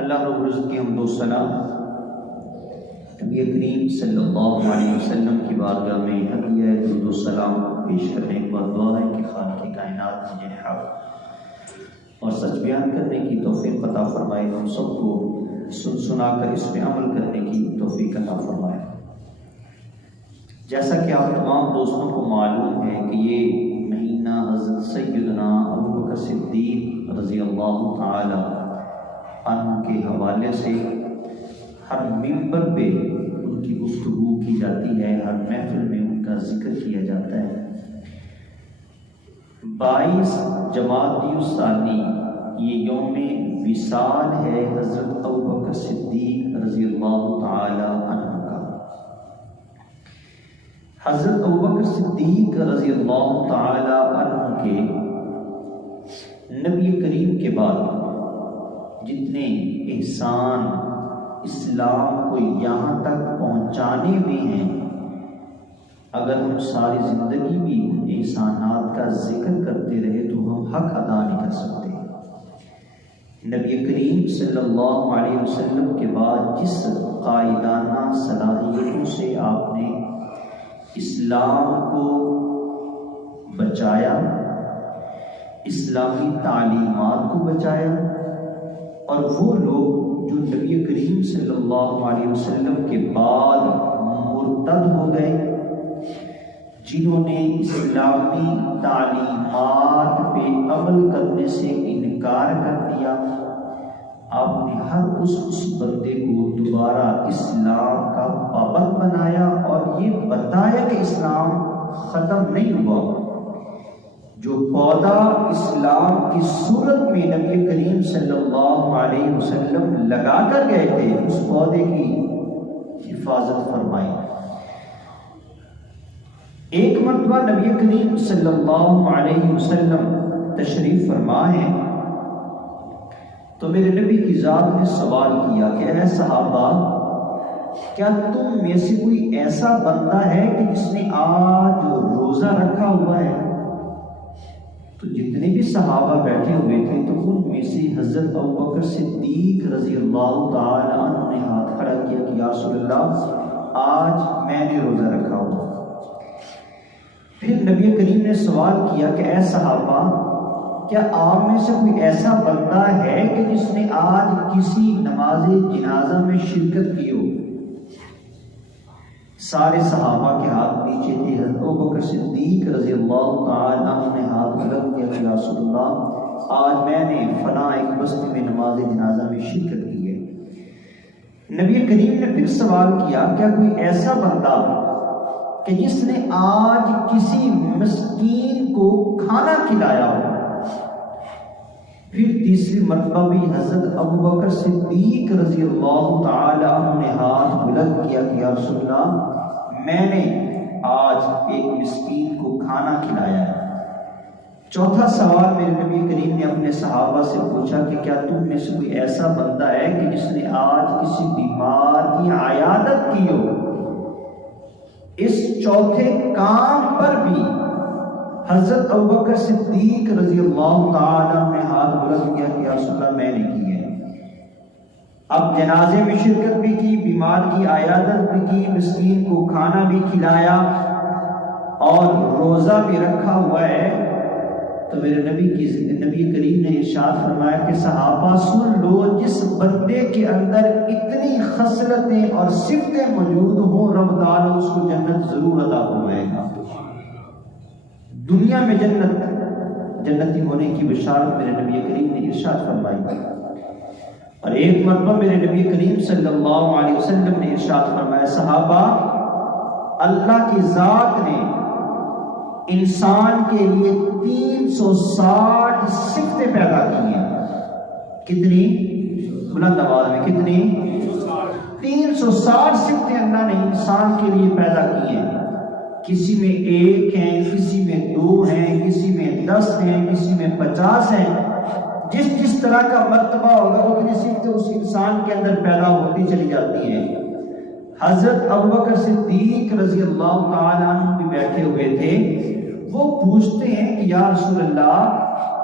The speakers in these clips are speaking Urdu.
اللہ رب العزت کی حمد و ثنا نبی کریم صلی اللہ علیہ وسلم کی بارگاہ میں ہدیہ درود و سلام پیش کرنے کے بعد دعا ہے کہ خالق کائنات مجھے حق اور سچ بیان کرنے کی توفیق عطا فرمائے، ہم سب کو سن سنا کر اس پہ عمل کرنے کی توفیق عطا فرمائے۔ جیسا کہ آپ تمام دوستوں کو معلوم ہے کہ یہ مہینہ حضرت سیدنا ابوبکر صدیق رضی اللہ تعالی عنہ کے حوالے سے ہر ممبر پہ ان کی گفتگو کی جاتی ہے، ہر محفل میں ان کا ذکر کیا جاتا ہے۔ 22 جمادی الثانی یہ یوم وصال ہے حضرت ابوبکر صدیق رضی اللہ تعالی عنہ کا۔ حضرت ابوبکر صدیق رضی اللہ تعالی عنہ کے نبی کریم کے بعد جتنے احسان اسلام کو یہاں تک پہنچانے میں ہیں، اگر ہم ساری زندگی بھی ان احسانات کا ذکر کرتے رہے تو ہم حق ادا نہیں کر سکتے۔ نبی کریم صلی اللہ علیہ وسلم کے بعد جس قائدانہ صلاحیتوں سے آپ نے اسلام کو بچایا، اسلامی تعلیمات کو بچایا، اور وہ لوگ جو نبی کریم صلی اللہ علیہ وسلم کے بعد مرتد ہو گئے، جنہوں نے اسلامی تعلیمات پہ عمل کرنے سے انکار کر دیا، آپ نے ہر اس بندے کو دوبارہ اسلام کا پابند بنایا اور یہ بتایا کہ اسلام ختم نہیں ہوا۔ جو پودا اسلام کی صورت میں نبی کریم صلی اللہ علیہ وسلم لگا کر گئے تھے، اس پودے کی حفاظت فرمائی۔ ایک مرتبہ نبی کریم صلی اللہ علیہ وسلم تشریف فرما ہے تو میرے نبی کی ذات نے سوال کیا کہ اے صحابہ، کیا تم میں سے کوئی ایسا بندہ ہے کہ جس نے آج روزہ رکھا ہوا ہے؟ تو جتنے بھی صحابہ بیٹھے ہوئے تھے تو ان میں سے حضرت ابوبکر صدیق رضی اللہ تعالی عنہ نے ہاتھ کھڑا کیا کہ یا رسول اللہ، آج میں نے روزہ رکھا ہوا۔ پھر نبی کریم نے سوال کیا کہ اے صحابہ، کیا آپ میں سے کوئی ایسا بندہ ہے کہ جس نے آج کسی نماز جنازہ میں شرکت کی ہو؟ سارے صحابہ کے ہاتھ نیچے تھے۔ حضرت ابوبکر صدیق رضی اللہ تعالی عنہ نے ہاتھ بلند کیا کہ یا رسول اللہ، آج میں نے فلاں ایک بستی میں نماز جنازہ میں شرکت کی ہے۔ نبی کریم نے پھر سوال کیا، کیا کوئی ایسا بندہ کہ جس نے آج کسی مسکین کو کھانا کھلایا ہو؟ پھر تیسری مرتبہ بھی حضرت ابوبکر صدیق رضی اللہ تعالی عنہ نے ہاتھ بلند کیا کہ یا رسول اللہ، میں نے آج ایک مسکین کو کھانا کھلایا ہے۔ چوتھا سوال میرے نبی کریم نے اپنے صحابہ سے پوچھا کہ کیا تم میں سے کوئی ایسا بندہ ہے کہ جس نے آج کسی بیمار کی عیادت کی ہو؟ اس چوتھے کام پر بھی حضرت ابوبکر صدیق رضی اللہ تعالی عنہ نے ہاتھ بلند کیا کہ یا رسول اللہ، میں نے کی ہے۔ اب جنازے میں شرکت بھی کی، بیمار کی عیادت بھی کی، مسکین کو کھانا بھی کھلایا اور روزہ بھی رکھا ہوا ہے۔ تو میرے نبی کریم نے ارشاد فرمایا کہ صحابہ سن لو، جس بندے کے اندر اتنی خصلتیں اور صفتیں موجود ہوں، رب تعالیٰ اس کو جنت ضرور عطا فرمائے گا۔ دنیا میں جنتی ہونے کی بشارت میرے نبی کریم نے ارشاد فرمائی۔ اور ایک مرتبہ میرے نبی کریم صلی اللہ علیہ وسلم نے ارشاد فرمایا، صحابہ، اللہ کی ذات نے انسان کے لیے 360 صفتیں پیدا کی ہیں۔ کتنی؟ بلند آواز میں کتنی؟ 360 صفتیں اللہ نے انسان کے لیے پیدا کی ہیں۔ کسی میں 1 ہیں، کسی میں 2 ہیں، کسی میں 10 ہیں، کسی میں 50 ہیں۔ جس طرح کا مرتبہ ہوگا اتنی صفتیں اس انسان کے اندر پیدا ہوتی چلی جاتی ہیں۔ حضرت ابوبکر صدیق رضی اللہ تعالیٰ عنہ بھی بیٹھے ہوئے تھے، وہ پوچھتے ہیں کہ یا رسول اللہ،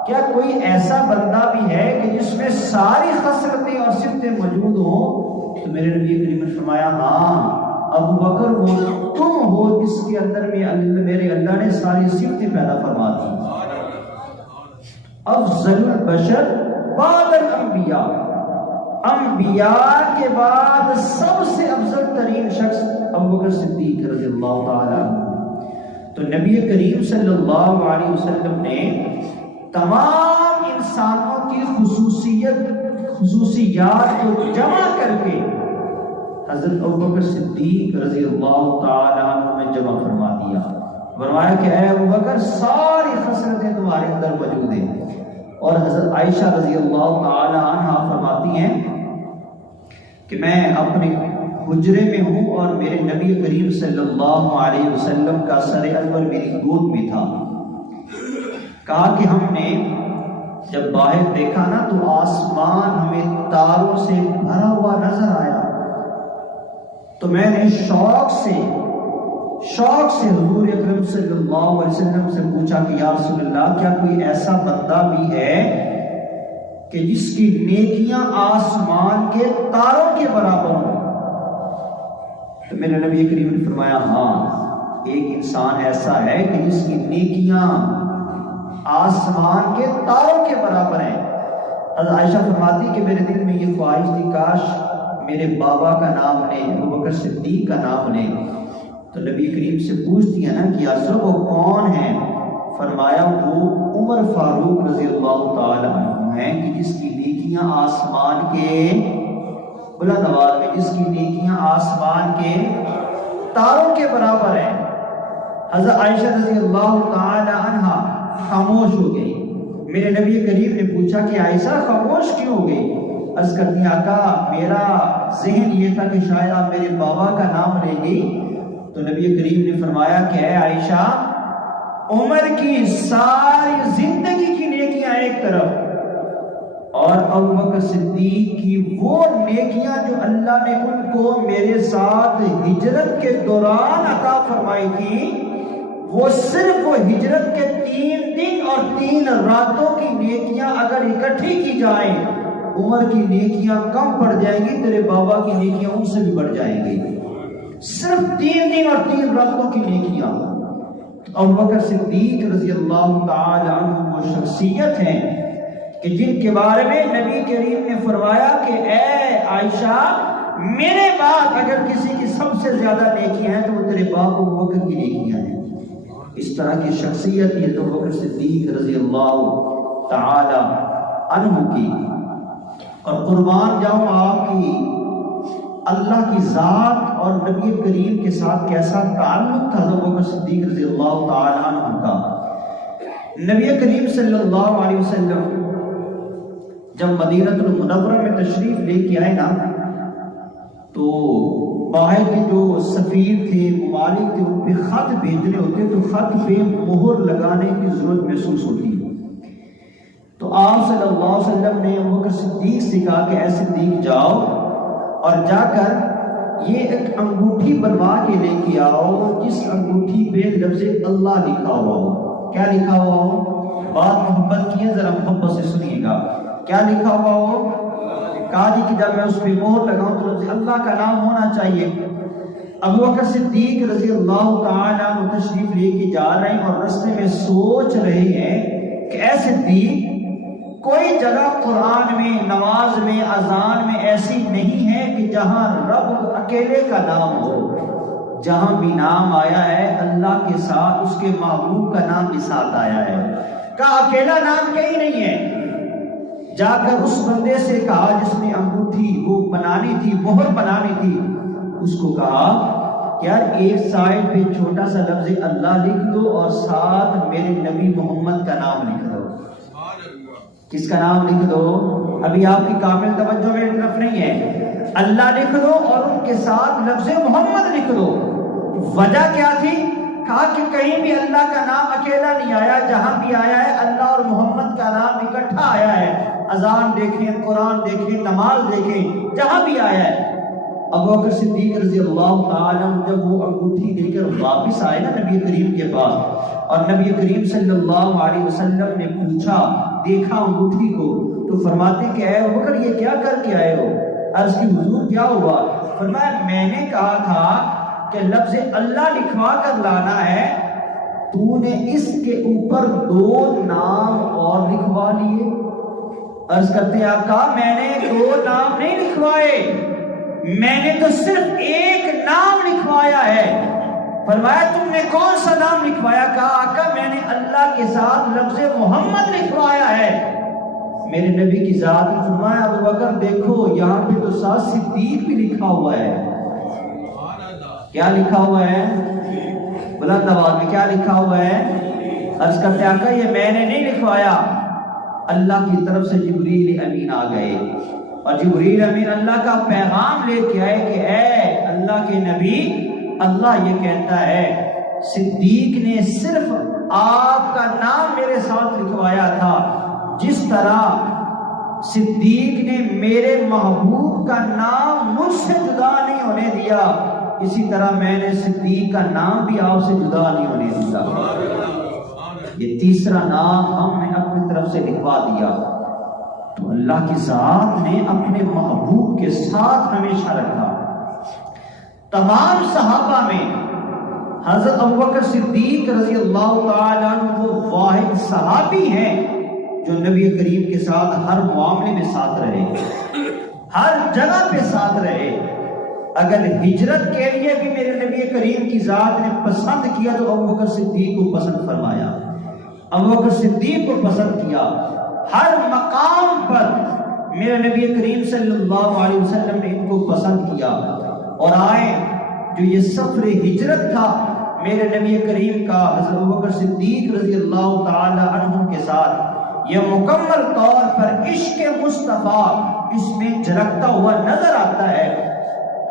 کیا کوئی ایسا بندہ بھی ہے کہ جس میں ساری خصلتیں اور صفتیں موجود ہوں؟ تو میرے نبی کریم نے فرمایا ہاں، ابو بکر وہ تم ہو جس کے اندر میں میرے اللہ نے ساری صفتیں پیدا فرما دی۔ افضل البشر بعد الانبیاء، انبیاء کے بعد سب سے افضل ترین شخص ابو بکر صدیق رضی اللہ تعالیٰ عنہ۔ تو نبی کریم صلی اللہ علیہ وسلم نے تمام انسانوں کی خصوصیات کو جمع کر کے حضرت ابو بکر صدیق رضی اللہ تعالیٰ عنہ میں جمع فرما دیا۔ فرمایا کہ اے ابو بکر ساری خصلتیں تمہارے اندر موجود ہیں۔ اور حضرت عائشہ رضی اللہ تعالیٰ عنہ فرماتی ہیں کہ میں اپنے حجرے میں ہوں اور میرے نبی کریم صلی اللہ علیہ وسلم کا سر انور میری گود میں تھا۔ کہا کہ ہم نے جب باہر دیکھا نا تو آسمان ہمیں تاروں سے بھرا ہوا نظر آیا، تو میں نے شوق سے حضور اکرم صلی اللہ علیہ وسلم سے پوچھا کہ یا رسول اللہ کیا کوئی ایسا بندہ بھی ہے کہ جس کی نیکیاں آسمان کے تاروں کے برابر ہوں؟ تو میرے نبی کریم نے فرمایا ہاں، ایک انسان ایسا ہے کہ جس کی نیکیاں آسمان کے تاروں کے برابر ہیں۔ حضرت عائشہ فرماتی کہ میرے دل میں یہ خواہش تھی کاش میرے بابا کا نام لے، ابو بکر صدیق کا نام لے۔ تو نبی کریم سے پوچھتی ہے نا کہ یاسر وہ کون ہے؟ فرمایا وہ عمر فاروق رضی اللہ تعالی عنہ ہیں کہ جس کی نیکیاں آسمان کے بلند آواز میں جس کی نیکیاں آسمان کے تاروں کے برابر ہیں۔ حضرت عائشہ رضی اللہ تعالی عنہ خاموش ہو گئی۔ میرے نبی کریم نے پوچھا کہ عائشہ خاموش کیوں ہو گئی؟ عرض کرتی آقا میرا ذہن یہ تھا کہ شاید آپ میرے بابا کا نام لیں گی۔ تو نبی کریم نے فرمایا کہ اے عائشہ عمر کی ساری زندگی کی نیکیاں ایک طرف اور ابو بکر صدیق کی وہ نیکیاں جو اللہ نے ان کو میرے ساتھ ہجرت کے دوران عطا فرمائی تھی، وہ صرف وہ ہجرت کے 3 دن اور 3 راتوں کی نیکیاں اگر اکٹھی کی جائیں عمر کی نیکیاں کم پڑ جائیں گی، تیرے بابا کی نیکیاں ان سے بھی بڑھ جائیں گی۔ صرف 3 دن اور 3 راتوں کی نیکیاں۔ ابو بکر صدیق رضی اللہ تعالی عنہ وہ شخصیت ہیں کہ جن کے بارے میں نبی کریم نے فرمایا کہ اے عائشہ میرے بعد اگر کسی کی سب سے زیادہ نیکیاں ہیں تو وہ تیرے باپ ابو بکر کی نیکیاں ہیں۔ اس طرح کی شخصیت یہ ابو بکر صدیق رضی اللہ تعالی عنہ کی۔ اور قربان جاؤں آپ کی اللہ کی ذات اور نبی کریم کے ساتھ کیسا تعلق تھا ابو بکر صدیق رضی اللہ تعالی عنہ کا۔ نبی کریم صلی اللہ علیہ وسلم جب مدینہ المنورہ میں تشریف لے کے آئے نا تو باہر کے جو سفیر تھے، ممالک تھے، ان پہ خط بھیجنے ہوتے تو خط پہ مہر لگانے کی ضرورت محسوس ہوتی۔ تو آپ صلی اللہ علیہ وسلم نے ابو بکر صدیق سے کہا کہ اے صدیق جاؤ اور جا کر یہ ایک انگوٹھی بنوا کے لے کے آؤ جس انگوٹھی پہ لفظ اللہ لکھا ہوا ہو۔ کیا لکھا ہوا ہو؟ بات محبت کی ہے، ذرا محبت سے سنیے گا۔ کیا لکھا ہوا ہو؟ کہا جی کہ جب میں اس پہ مہر لگاؤں تو لفظ اللہ کا نام ہونا چاہیے۔ ابو بکر صدیق رضی اللہ تعالی عنہ تشریف لے کے جا رہے ہیں اور رستے میں سوچ رہے ہیں کہ اے صدیق کوئی جگہ قرآن میں، نماز میں، اذان میں ایسی نہیں ہے کہ جہاں رب اکیلے کا نام ہو۔ جہاں بھی نام آیا ہے اللہ کے ساتھ اس کے محبوب کا نام بھی ساتھ آیا ہے۔ کہا اکیلا نام کہیں نہیں ہے۔ جا کر اس بندے سے کہا جس نے انگوٹھی وہ بنانی تھی، مہر بنانی تھی، اس کو کہا یار ایک سائڈ پہ چھوٹا سا لفظ اللہ لکھ دو اور ساتھ میرے نبی محمد کا نام لکھ دو۔ کس کا نام لکھ دو؟ ابھی آپ کی کامل توجہ میری طرف نہیں ہے۔ اللہ لکھ دو اور ان کے ساتھ لفظ محمد لکھ دو۔ وجہ کیا تھی؟ کہا کہ کہیں بھی اللہ کا نام اکیلا نہیں آیا، جہاں بھی آیا ہے اللہ اور محمد کا نام اکٹھا آیا ہے۔ اذان دیکھیں، قرآن دیکھیں، نماز دیکھیں، جہاں بھی آیا ہے۔ ابو بکر صدیق رضی اللہ تعالی عنہ جب وہ انگوٹھی لے کر واپس آئے نا نبی کریم کے پاس، اور نبی کریم صلی اللہ علیہ وسلم نے پوچھا دیکھا انگوٹھی کو تو فرماتے کہ اے ابو بکر یہ کیا کر کے آئے ہو؟ عرض کی حضور کیا ہوا؟ فرمایا میں نے کہا تھا کہ لفظ اللہ لکھوا کر لانا ہے، تو نے اس کے اوپر 2 نام اور لکھوا لیے۔ عرض کرتے ہیں آقا میں نے 2 نام نہیں لکھوائے، میں نے تو صرف 1 نام لکھوایا ہے۔ فرمایا تم نے کون سا نام لکھوایا؟ کہا آقا میں نے اللہ کے ساتھ لفظ محمد لکھوایا ہے۔ میرے نبی کی ذات نے فرمایا ابو بکر دیکھو یہاں پہ تو ساتھ صدیق بھی لکھا ہوا ہے۔ کیا لکھا ہوا ہے؟ بلند آواز میں کیا لکھا ہوا ہے؟ عرض کرتے آقا یہ میں نے نہیں لکھوایا، اللہ کی طرف سے جبریل امین آ گئے اور جبریل امین اللہ کا پیغام لے کے آئے کہ اے اللہ کے نبی، اللہ یہ کہتا ہے صدیق نے صرف آپ کا نام میرے ساتھ لکھوایا تھا، جس طرح صدیق نے میرے محبوب کا نام مجھ سے جدا نہیں ہونے دیا، اسی طرح میں نے صدیق کا نام بھی آپ سے جدا نہیں ہونے دیا۔ یہ تیسرا نام ہم نے اپنی طرف سے لکھوا دیا تو اللہ کی ذات نے اپنے محبوب کے ساتھ ہمیشہ رکھا۔ تمام صحابہ میں حضرت ابوبکر صدیق رضی اللہ تعالیٰ عنہ وہ واحد صحابی ہیں جو نبی کریم کے ساتھ ہر معاملے میں ساتھ رہے، ہر جگہ پہ ساتھ رہے۔ اگر ہجرت کے لیے بھی میرے نبی کریم کی ذات نے پسند کیا تو ابوبکر صدیق کو پسند فرمایا، ابوبکر صدیق کو پسند کیا۔ ہر مقام پر میرے نبی کریم صلی اللہ علیہ وسلم نے ان کو پسند کیا۔ اور آئے جو یہ سفر ہجرت تھا میرے نبی کریم کا حضرت ابوبکر صدیق رضی اللہ تعالی عنہ کے ساتھ، یہ مکمل طور پر عشق مصطفیٰ اس میں جھلکتا ہوا نظر آتا ہے۔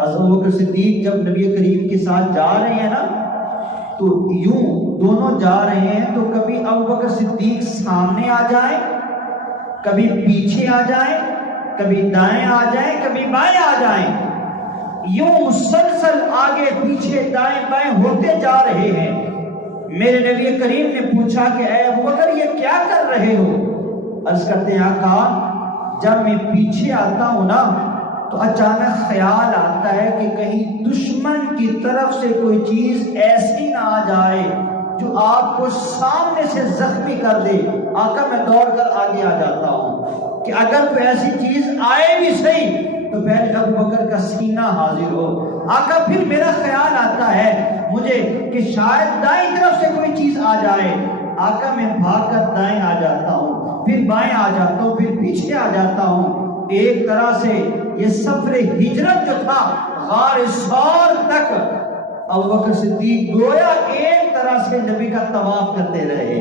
حضرت ابوبکر صدیق جب نبی کریم کے ساتھ جا رہے ہیں نا تو یوں دونوں جا رہے ہیں تو کبھی ابوبکر صدیق سامنے آ جائیں، کبھی پیچھے آ جائیں، کبھی دائیں آ جائیں، کبھی بائیں آ جائیں، یوں مسلسل آگے پیچھے دائیں بائیں ہوتے جا رہے ہیں۔ میرے نبی کریم نے پوچھا کہ اے ابوبکر یہ کیا کر رہے ہو؟ عرض کرتے ہیں آقا جب میں پیچھے آتا ہوں نا تو اچانک خیال آتا ہے کہ کہیں دشمن کی طرف سے کوئی چیز ایسی نہ آ جائے جو آپ کو سامنے سے زخمی کر دے۔ آقا میں دوڑ کر آگے آ جاتا ہوں کہ اگر کوئی ایسی چیز آئے بھی صحیح تو پہلے ابوبکر کا سینہ حاضر ہو۔ آقا پھر میرا خیال آتا ہے مجھے کہ شاید دائیں طرف سے کوئی چیز آ جائے، آقا میں بھاگ کر دائیں آ جاتا ہوں، پھر بائیں آ جاتا ہوں، پھر پیچھے آ جاتا ہوں۔ ایک طرح سے یہ سفر ہجرت جو تھا غار ثور تک ابوبکر صدیق گویا ایک طرح سے نبی کا طواف کرتے رہے،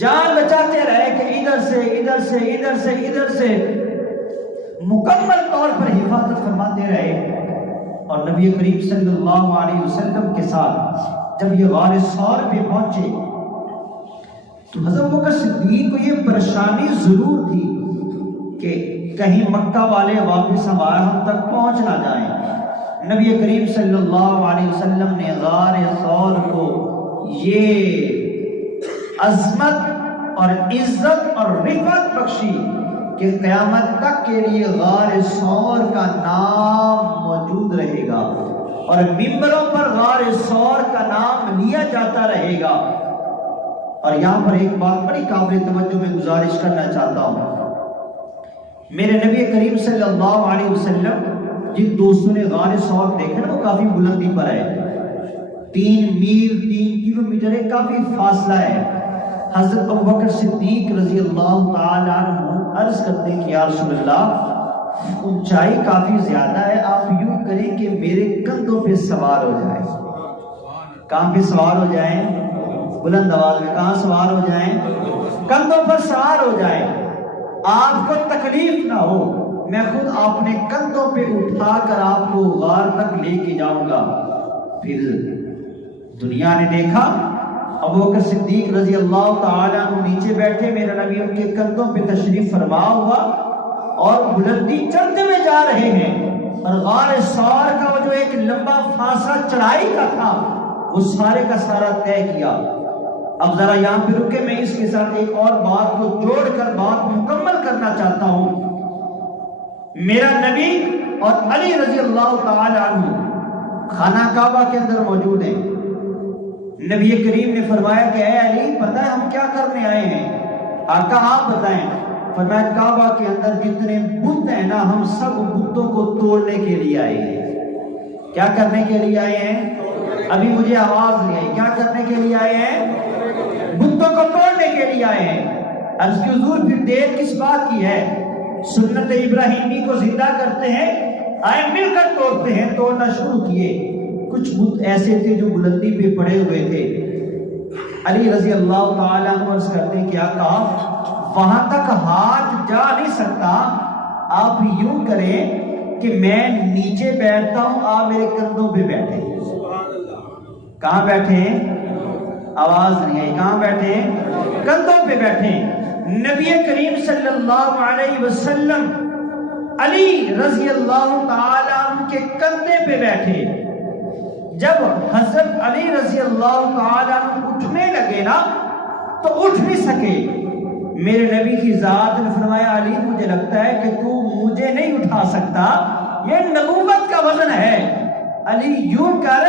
جان بچاتے رہے کہ ادھر سے ادھر سے ادھر سے ادھر سے مکمل طور پر حفاظت فرماتے رہے۔ اور نبی کریم صلی اللہ علیہ وسلم کے ساتھ جب یہ غار ثور پہ پہنچے تو حضرت ابوبکر صدیق کو یہ پریشانی ضرور تھی کہ کہیں مکہ والے واپس ہم تک پہنچ نہ جائیں۔ نبی کریم صلی اللہ علیہ وسلم نے غار ثور کو یہ عظمت اور عزت اور رفعت بخشی کہ قیامت تک کے لیے غار ثور کا نام موجود رہے گا اور ممبروں پر غار ثور کا نام لیا جاتا رہے گا۔ اور یہاں پر ایک بات بڑی قابل توجہ میں گزارش کرنا چاہتا ہوں۔ میرے نبی کریم صلی اللہ علیہ وسلم جن دوستوں نے غار ثور دیکھا نا وہ کافی بلندی پر ہے، 3 میل 3 کلومیٹر ہے، کافی فاصلہ ہے۔ حضرت ابوبکر صدیق رضی اللہ تعالی عنہ عرض کرتے ہیں کہ یا رسول اللہ اونچائی کافی زیادہ ہے، آپ یوں کریں کہ میرے کندھوں پہ سوار ہو جائیں۔ کہاں پہ سوار ہو جائیں؟ بلند آواز میں کہاں سوار ہو جائیں؟ کندھوں پر سوار ہو جائیں، آپ کو تکلیف نہ ہو، میں خود اپنے کندھوں پہ اٹھا کر آپ کو غار تک لے کے جاؤں گا۔ پھر دنیا نے دیکھا ابوبکر صدیق رضی اللہ تعالیٰ عنہ نیچے بیٹھے، میرا نبی ان کے کندھوں پہ تشریف فرما ہوا اور بلندی چڑھتے ہوئے جا رہے ہیں۔ اور غار ثور کا وہ جو ایک لمبا فاصلہ چڑھائی کا تھا وہ سارے کا سارا طے کیا۔ اب ذرا یہاں پہ رکے، میں اس کے ساتھ ایک اور بات کو جوڑ کر بات مکمل کرنا چاہتا ہوں۔ میرا نبی اور علی رضی اللہ تعالی عنہ خانہ کعبہ کے اندر موجود ہیں۔ نبی کریم نے فرمایا کہ اے علی، پتہ ہے ہم کیا کرنے آئے ہیں؟ آقا آپ بتائیں۔ فرمایا کعبہ کے اندر جتنے بت ہیں نا، ہم سب بتوں کو توڑنے کے لیے آئے ہیں۔ کیا کرنے کے لیے آئے ہیں؟ ابھی مجھے آواز نہیں آئی۔ کیا کرنے کے لیے آئے ہیں؟ بتوں کو توڑنے کے لیے آئے ہیں۔ عرض کی حضور پھر دیر کس بات کی ہے؟ سنت ابراہیمی کو زندہ کرتے ہیں، آئے مل کر توڑتے ہیں۔ توڑنا شروع کیے۔ کچھ بت ایسے تھے جو بلندی پہ پڑے ہوئے تھے۔ علی رضی اللہ تعالیٰ عنہ عرض کرتے ہیں کہ آقا وہاں تک ہاتھ جا نہیں سکتا، آپ یوں کریں کہ میں نیچے بیٹھتا ہوں، آپ میرے کندھوں پہ بیٹھیں۔ کہاں بیٹھیں؟ آواز نہیں آئی۔ کہاں بیٹھیں؟ کندھوں پہ بیٹھیں۔ نبی کریم صلی اللہ علیہ وسلم علی رضی اللہ تعالیٰ عنہ کے کندھے پہ بیٹھے۔ جب حضرت علی رضی اللہ تعالیٰ عنہ اٹھنے لگے نا تو اٹھ نہیں سکے۔ میرے نبی کی ذات نے فرمایا علی مجھے لگتا ہے کہ تو مجھے نہیں اٹھا سکتا، یہ نبوت کا وزن ہے۔ علی یوں کر،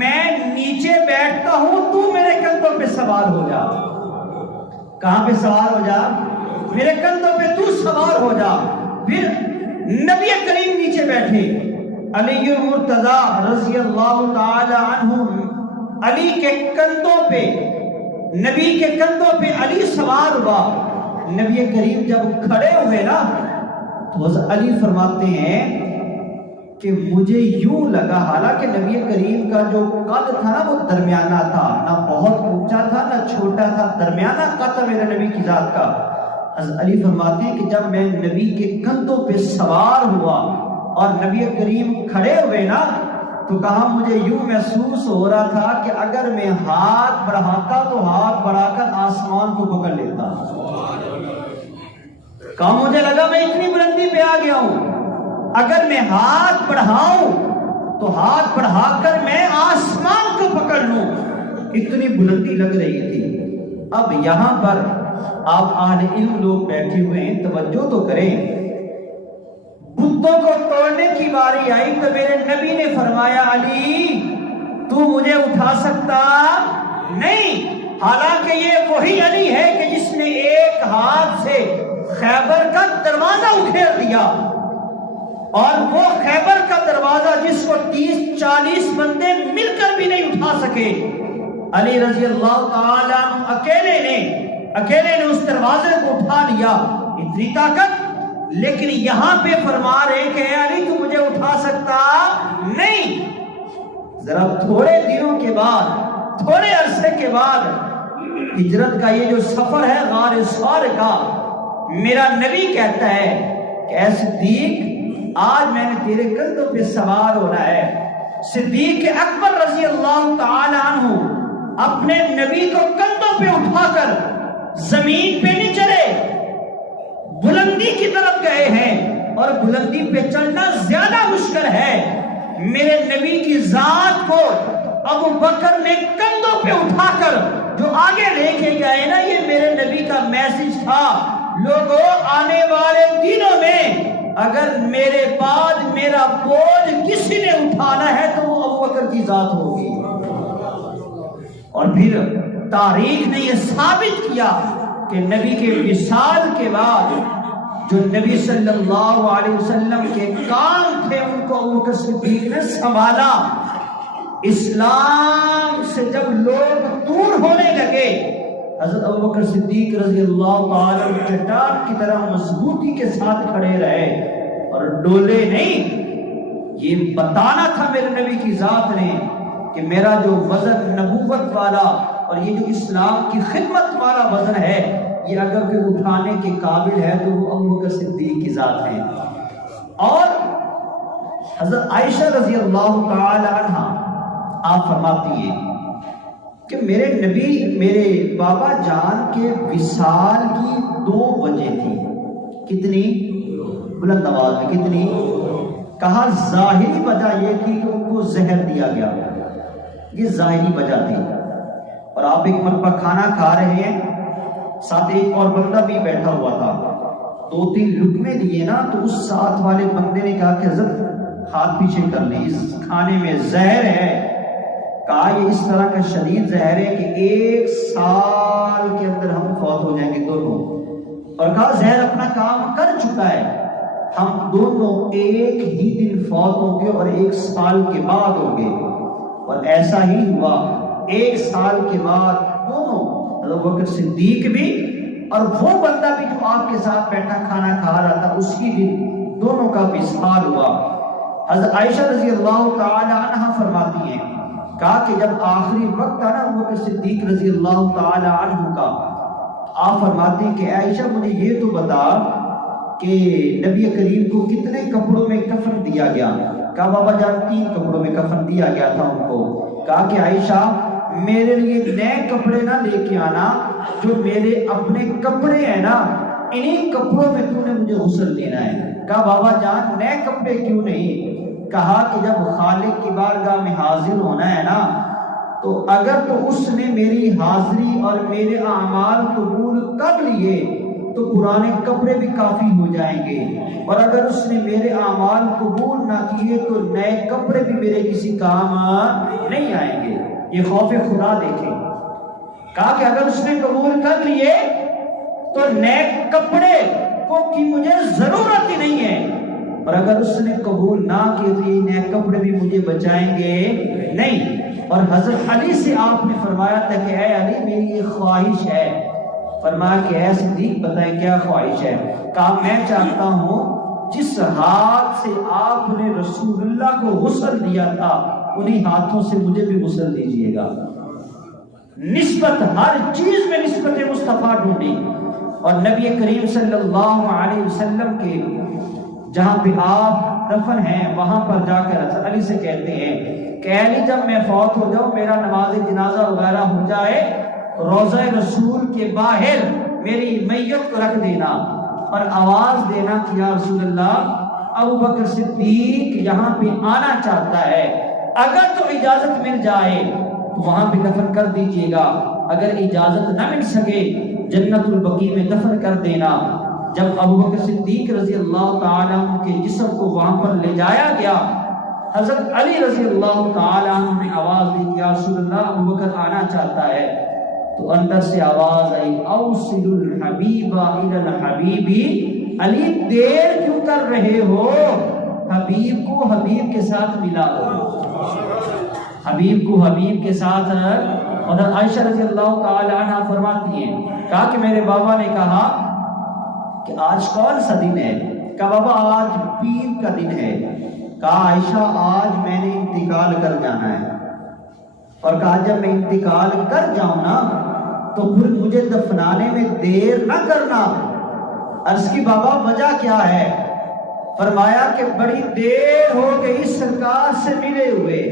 میں نیچے بیٹھتا ہوں، تو میرے کندھوں پہ سوار ہو جا۔ کہاں پہ سوار ہو جا؟ میرے کندھوں پہ تو سوار ہو جا۔ پھر نبی کریم نیچے بیٹھے۔ علی مرتضی رضی اللہ تعالی عنہ علی کے کندھوں پہ، نبی کے کندھوں پہ علی سوار ہوا۔ نبی کریم جب کھڑے ہوئے نا تو حضرت علی فرماتے ہیں کہ مجھے یوں لگا، حالانکہ نبی کریم کا جو قد تھا نا وہ درمیانہ تھا، نہ بہت اونچا تھا نہ چھوٹا تھا، درمیانہ قد تھا میرے نبی کی ذات کا۔ حضرت علی فرماتے ہیں کہ جب میں نبی کے کندھوں پہ سوار ہوا اور نبی کریم کھڑے ہوئے نا تو کہا مجھے یوں محسوس ہو رہا تھا کہ اگر میں ہاتھ بڑھاتا تو ہاتھ بڑھا کر آسمان کو پکڑ لیتا۔ کہا مجھے لگا میں اتنی بلندی پہ آ گیا ہوں، اگر میں ہاتھ بڑھاؤں تو ہاتھ بڑھا کر میں آسمان کو پکڑ لوں، اتنی بلندی لگ رہی تھی۔ اب یہاں پر آپ اہل علم لوگ بیٹھے ہوئے ہیں، توجہ تو کریں۔ بتوں کو توڑنے کی باری آئی تو میرے نبی نے فرمایا علی تو مجھے اٹھا سکتا نہیں، حالانکہ یہ وہی علی ہے کہ جس نے ایک ہاتھ سے خیبر کا دروازہ اکھیڑ دیا، اور وہ خیبر کا دروازہ جس کو 30-40 بندے مل کر بھی نہیں اٹھا سکے، علی رضی اللہ تعالیٰ عنہ اکیلے نے اس دروازے کو اٹھا لیا۔ اتنی طاقت، لیکن یہاں پہ فرما رہے کہ اے علی تو مجھے اٹھا سکتا نہیں۔ ذرا تھوڑے دنوں کے بعد، تھوڑے عرصے کے بعد ہجرت کا یہ جو سفر ہے غار ثور کا، میرا نبی کہتا ہے کہ اے صدیق آج میں نے تیرے کندھوں پہ سوار ہونا ہے۔ صدیق اکبر رضی اللہ تعالی عنہ اپنے نبی کو کندھوں پہ اٹھا کر زمین پہ نہیں چلے، بلندی کی طرف گئے ہیں، اور بلندی پہ چلنا زیادہ مشکل ہے۔ میرے نبی کی ذات کو ابو بکر نے کندھوں پہ اٹھا کر جو آگے لے کے گئے نا، یہ میرے نبی کا میسج تھا، لوگوں آنے والے دنوں میں اگر میرے بعد میرا بوجھ کسی نے اٹھانا ہے تو وہ ابو بکر کی ذات ہوگی۔ اور پھر تاریخ نے یہ ثابت کیا کہ نبی کے وصال کے بعد جو نبی صلی اللہ علیہ وسلم کے کام تھے ان کو ابو بکر صدیق نے سنبھالا۔ اسلام سے جب لوگ دور ہونے لگے، حضرت ابو بکر صدیق رضی اللہ تعالیٰ چٹان کی طرح مضبوطی کے ساتھ کھڑے رہے اور ڈولے نہیں۔ یہ بتانا تھا میرے نبی کی ذات نے کہ میرا جو وزن نبوت والا اور یہ جو اسلام کی خدمت والا وزن ہے، یہ اگر کوئی اٹھانے کے قابل ہے تو وہ ابو بکر صدیق کی ذات ہے۔ اور حضرت عائشہ رضی اللہ تعالی عنہ آپ فرماتی ہیں کہ میرے نبی، میرے بابا جان کے وصال کی 2 وجہ تھی۔ کتنی؟ بلند آواز میں کتنی؟ کہا ظاہری وجہ یہ تھی کہ ان کو زہر دیا گیا، یہ ظاہری وجہ تھی۔ اور آپ ایک مرتبہ کھانا کھا رہے ہیں، ساتھ ایک اور بندہ بھی بیٹھا ہوا تھا، 2-3 لقمے دیے نا تو اس ساتھ والے بندے نے کہا کہ حضرت ہاتھ پیچھے کر لیں، اس کھانے میں زہر ہے۔ کہا یہ اس طرح کا شدید زہر ہے کہ 1 سال کے اندر ہم فوت ہو جائیں گے دونوں، اور کہا زہر اپنا کام کر چکا ہے، ہم دونوں ایک ہی دن فوت ہوں گے اور 1 سال کے بعد ہوں گے۔ اور ایسا ہی ہوا، 1 سال کے بعد دونوں، حضرت بکر صدیق بھی اور وہ بندہ بھی جو آپ کے ساتھ بیٹھا کھانا کھا رہا تھا، اس کی بھی دونوں کا وصال ہوا۔ حضرت عائشہ رضی اللہ تعالی عنہ فرماتی ہیں، کہا کہ جب آخری وقت تھا نا ابو بکر صدیق رضی اللہ تعالی عنہ کا، آپ فرماتی ہیں کہ عائشہ مجھے یہ تو بتا کہ نبی کریم کو کتنے کپڑوں میں کفن دیا گیا؟ کہا بابا جان 3 کپڑوں میں کفن دیا گیا تھا ان کو۔ کہا کہ عائشہ میرے لیے نئے کپڑے نہ لے کے آنا، جو میرے اپنے کپڑے ہیں نا انہی کپڑوں میں تو نے مجھے غسل دینا ہے۔ کہا بابا جان نئے کپڑے کیوں نہیں؟ کہا کہ جب خالق کی بارگاہ میں حاضر ہونا ہے نا تو اگر تو اس نے میری حاضری اور میرے اعمال قبول کر لیے تو پرانے کپڑے بھی کافی ہو جائیں گے، اور اگر اس نے میرے اعمال قبول نہ کیے تو نئے کپڑے بھی میرے کسی کام نہیں آئیں گے۔ یہ خوف خدا دیکھیں۔ کہا کہ اگر اس نے قبول کر لیے تو نئے کپڑے کو کی مجھے ضرورت ہی نہیں ہے، اور اگر اس نے قبول نہ کیے تو یہ نئے کپڑے بھی مجھے بچائیں گے نہیں۔ اور حضرت علی سے آپ نے فرمایا تھا کہ اے علی میری یہ خواہش ہے۔ فرمایا کہ اے صدیق بتائیں کیا خواہش ہے؟ کہا میں چاہتا ہوں جس ہاتھ سے آپ نے رسول اللہ کو غسل دیا تھا انہی ہاتھوں سے مجھے بھی غسل دیجیے گا۔ نسبت، ہر چیز میں نسبت مصطفیٰ ڈھونڈی، اور نبی کریم صلی اللہ علیہ وسلم کے جہاں پہ آپ دفن ہیں وہاں پر جا کر حضرت علی سے کہتے ہیں کہ علی جب میں فوت ہو جاؤں، میرا نماز جنازہ وغیرہ ہو جائے، روضہ رسول کے باہر میری میت کو رکھ دینا اور آواز دینا کہ یا رسول اللہ ابو بکر صدیق یہاں پہ آنا چاہتا ہے، اگر تو اجازت مل جائے تو وہاں پہ دفن کر دیجیے گا، اگر اجازت نہ مل سکے جنت البقیع میں دفن کر دینا۔ جب ابو بکر صدیق رضی اللہ تعالیٰ عنہ کے جسم کو وہاں پر لے جایا گیا، حضرت علی رضی اللہ تعالیٰ عنہ نے آواز دی کہ یا رسول اللہ ابو بکر آنا چاہتا ہے، تو اندر سے آواز آئی اوصل الحبیب الی الحبیب، علی دیر کیوں کر رہے ہو، حبیب کو حبیب کے ساتھ ملا دو، حبیب کو حبیب کے ساتھ۔ حضرت عائشہ رضی اللہ تعالی عنہ فرماتی ہیں، کہا کہ میرے بابا نے کہا کہ آج کون سا دن ہے؟ کہا بابا آج پیر کا دن ہے۔ کہا عائشہ آج میں نے انتقال کر جانا ہے، اور کہا جب میں انتقال کر جاؤں نا تو پھر مجھے دفنانے میں دیر نہ کرنا۔ عرض کی بابا وجہ کیا ہے؟ فرمایا کہ بڑی دیر ہو گئی سرکار سے ملے ہوئے،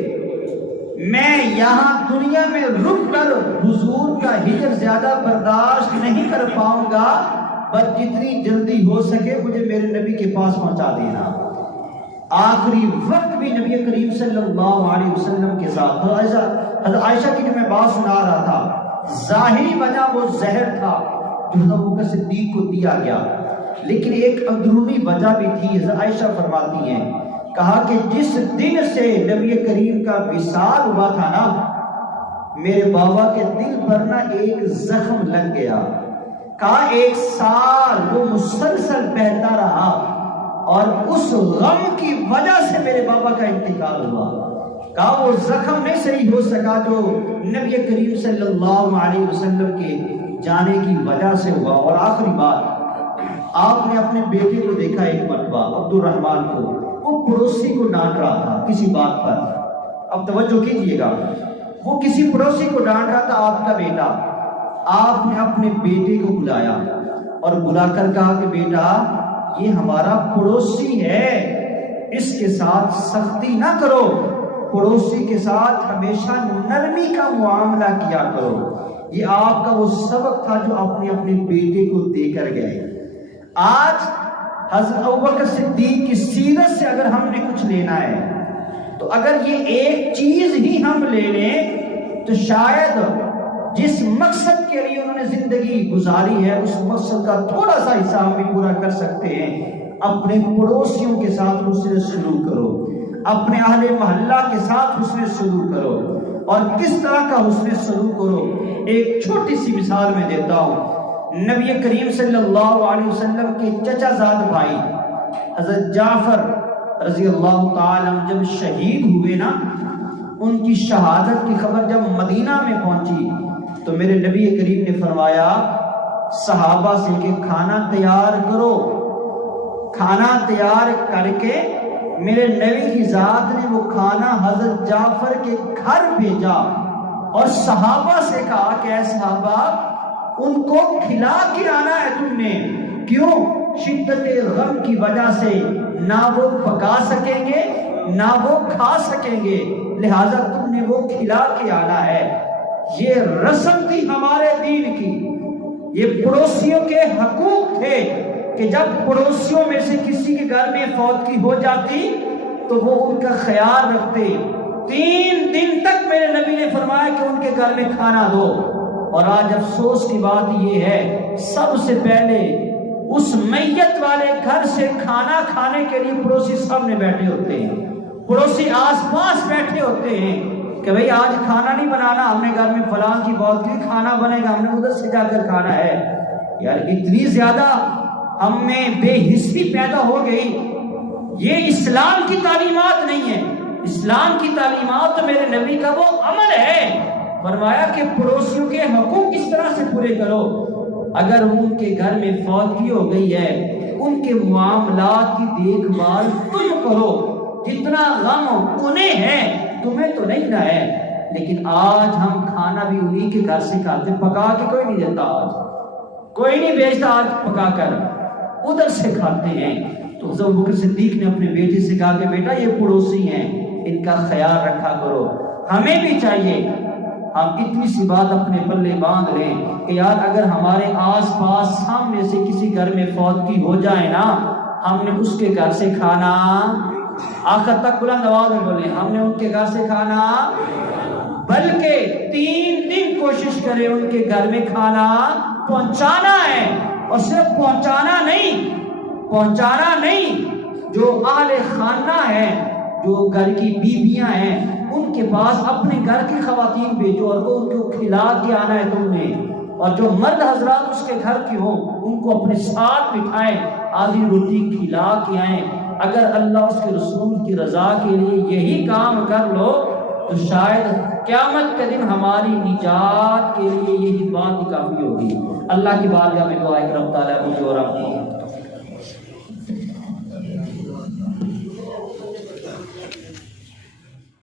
میں یہاں دنیا میں رک کر حضور کا ہجر زیادہ برداشت نہیں کر پاؤں گا، بس جتنی جلدی ہو سکے مجھے میرے نبی کے پاس پہنچا دینا۔ آخری وقت بھی نبی کریم صلی اللہ علیہ وسلم کے ساتھ۔ حضرت عائشہ کی جو میں بات سنا رہا تھا، ظاہری وجہ وہ زہر تھا جو حضرت ابوبکر صدیق کو دیا گیا، لیکن ایک اندرونی وجہ بھی تھی۔ حضرت عائشہ فرماتی ہیں، کہا کہ جس دن سے نبی کریم کا وصال ہوا تھا نا، میرے بابا کے دل پر نا ایک زخم لگ گیا۔ کہا 1 سال وہ مسلسل بہتا رہا، اور اس غم کی وجہ سے میرے بابا کا انتقال ہوا۔ کہا وہ زخم نہیں صحیح ہو سکا جو نبی کریم صلی اللہ علیہ وسلم کے جانے کی وجہ سے ہوا۔ اور آخری بات، آپ نے اپنے بیٹے کو دیکھا ایک مرتبہ، عبد الرحمن کو، وہ پڑوسی کو ڈانٹ رہا تھا کسی بات پر۔ اب توجہ کیجئے گا، وہ کسی پڑوسی کو ڈانٹ رہا تھا، آپ کا بیٹا۔ آپ نے اپنے بیٹے کو بلایا اور بلا کر کہا کہ بیٹا یہ ہمارا پڑوسی ہے، اس کے ساتھ سختی نہ کرو، پڑوسی کے ساتھ ہمیشہ نرمی کا معاملہ کیا کرو۔ یہ آپ کا وہ سبق تھا جو آپ نے اپنے بیٹے کو دے کر گئے۔ آج حضرت ابوبکر صدیق کی سیرت سے اگر ہم نے کچھ لینا ہے تو اگر یہ ایک چیز ہی ہم لے لیں تو شاید جس مقصد کے لیے انہوں نے زندگی گزاری ہے اس مقصد کا تھوڑا سا حصہ ہم بھی پورا کر سکتے ہیں۔ اپنے پڑوسیوں کے ساتھ حسن سلوک کرو، اپنے اہل محلہ کے ساتھ حسن سلوک کرو۔ اور کس طرح کا حسن سلوک کرو، ایک چھوٹی سی مثال میں دیتا ہوں۔ نبی کریم صلی اللہ علیہ وسلم کے چچا زاد بھائی حضرت جعفر رضی اللہ تعالی عنہ جب شہید ہوئے نا، ان کی شہادت کی خبر جب مدینہ میں پہنچی تو میرے نبی کریم نے فرمایا صحابہ سے کہ کھانا تیار کرو۔ کھانا تیار کر کے میرے نبی کی ذات نے وہ کھانا حضرت جعفر کے گھر بھیجا اور صحابہ سے کہا کہ اے صحابہ ان کو کھلا کے آنا ہے تم نے۔ کیوں؟ شدت غم کی وجہ سے نہ وہ پکا سکیں گے نہ وہ کھا سکیں گے، لہٰذا تم نے وہ کھلا کے آنا ہے۔ یہ رسم تھی ہمارے دین کی، یہ پڑوسیوں کے حقوق تھے کہ جب پڑوسیوں میں سے کسی کے گھر میں فوتگی ہو جاتی تو وہ ان کا خیال رکھتے۔ 3 دن تک میرے نبی نے فرمایا کہ ان کے گھر میں کھانا دو، اور آج افسوس کی بات یہ ہے سب سے پہلے اس میت والے گھر سے کھانا کھانے کے لیے پڑوسی سامنے بیٹھے ہوتے ہیں، پڑوسی آس پاس بیٹھے ہوتے ہیں کہ بھئی آج کھانا نہیں بنانا، ہم نے گھر میں فلاں کی بات کی، کھانا بنے گا، ہم نے ادھر سے جا کر کھانا ہے۔ یار اتنی زیادہ ہم میں بے حسی پیدا ہو گئی۔ یہ اسلام کی تعلیمات نہیں ہے، اسلام کی تعلیمات تو میرے نبی کا وہ عمل ہے۔ فرمایا کہ پڑوسیوں کے حقوق کس طرح سے پورے کرو۔ اگر ان کے گھر میں فوتگی ہو گئی ہے ان کے معاملات کی دیکھ بھال تم کرو، جتنا غم انہیں ہے تمہیں تو نہیں نہ ہے۔ لیکن آج ہم کھانا بھی انہی کے گھر سے کھاتے، پکا کے کوئی نہیں دیتا، آج کوئی نہیں بھیجتا، آج پکا کر ادھر سے کھاتے ہیں۔ تو حضرت ابوبکر صدیق نے اپنے بیٹے سے کہا کہ بیٹا یہ پڑوسی ہیں، ان کا خیال رکھا کرو۔ ہمیں بھی چاہیے ہم اتنی سی بات اپنے پلے باندھ لیں کہ یار اگر ہمارے آس پاس سامنے سے کسی گھر میں فوتگی ہو جائے نا، ہم نے اس کے گھر سے کھانا، آخر تک بلند آواز میں بولیں، ہم نے ان کے گھر سے کھانا، بلکہ 3 دن کوشش کریں ان کے گھر میں کھانا پہنچانا ہے۔ اور صرف پہنچانا نہیں، جو اہل خانہ ہیں، جو گھر کی بیویاں ہیں، ان کے پاس اپنے گھر کی خواتین بھیجو اور ان کو کھلا کے آنا ہے تم نے۔ اور جو مرد حضرات اس کے گھر کی ہوں ان کو اپنے ساتھ بٹھائیں، آدھی روٹی کھلا کے آئیں۔ اگر اللہ اس کے رسول کی رضا کے لیے یہی کام کر لو تو شاید قیامت کے دن ہماری نجات کے لیے یہی بات ہی کافی ہوگی۔ اللہ کی بارگاہ میں دعا ہے کہ رب تعالیٰ مجھے اور آپ کو